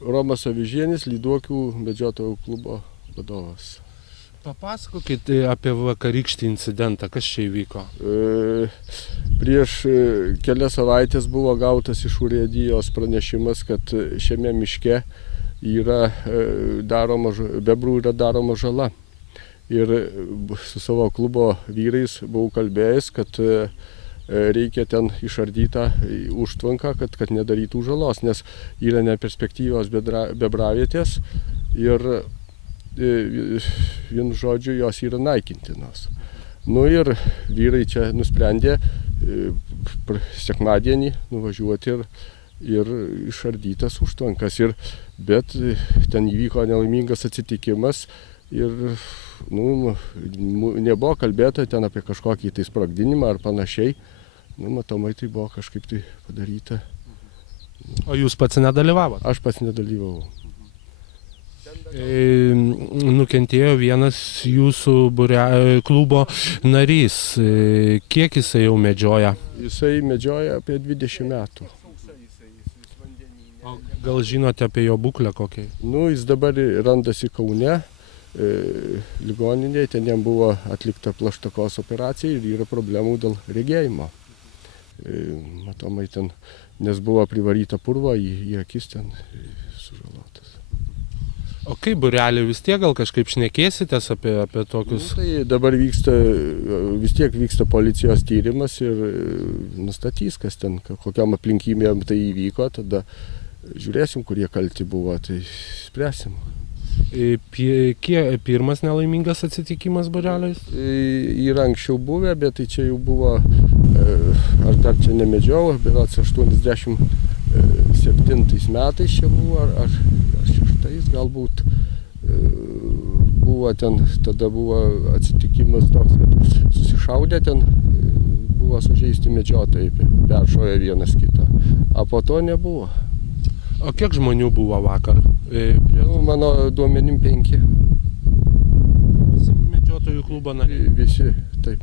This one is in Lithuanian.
Romas Avižienis, Lyduokių medžiotojų klubo vadovas. Papasakokit apie vakarykštį incidentą, kas čia įvyko. Prieš kelias savaitės buvo gautas iš urėdijos pranešimas, kad šiame miške bebrų yra daroma žala. Ir su savo klubo vyrais buvau kalbėjęs, kad reikia ten išardytą užtvanką, kad nedarytų žalos, nes yra neperspektyvios bebravietės ir vienu žodžiu jos yra naikintinos. Nu ir vyrai čia nusprendė sekmadienį nuvažiuoti ir išardytas užtvankas. Bet ten įvyko nelaimingas atsitikimas ir nebuvo kalbėta ten apie kažkokį tai sprogdinimą ar panašiai. Matomai tai buvo kažkaip tai padaryta. O jūs pats nedalyvavote? Aš pats nedalyvavau. Nukentėjo vienas jūsų klubo narys. Kiek jisai jau medžioja? Jisai medžioja apie 20 metų. O gal žinote apie jo būklę kokią? Jis dabar randasi Kaune, ligoninėje, ten jam buvo atlikta plaštakos operacija ir yra problemų dėl regėjimo. Matomai ten, nes buvo privaryta purvo į akis ten sužalotas. O kaip būrelį, vis tiek gal kažkaip šnekėsitės apie tokius? Tai dabar vis tiek vyksta policijos tyrimas ir nustatys, kas ten, kokiam aplinkybėm tai įvyko, tada žiūrėsim, kurie kalti buvo, tai spręsim. Pirmas nelaimingas atsitikimas būreliais? Yra anksčiau buvę, bet tai čia jau buvo, ar dar čia nemedžiau, bet 87 metais čia buvo, ar 6 galbūt buvo ten, tada buvo atsitikimas toks, kad susišaudė ten, buvo sužeisti medžiotojai, peršovė vienas kitą, o po to nebuvo. O kiek žmonių buvo vakar? Mano duomenim 5. Visi medžiotojų klubo nariai? Visi, taip.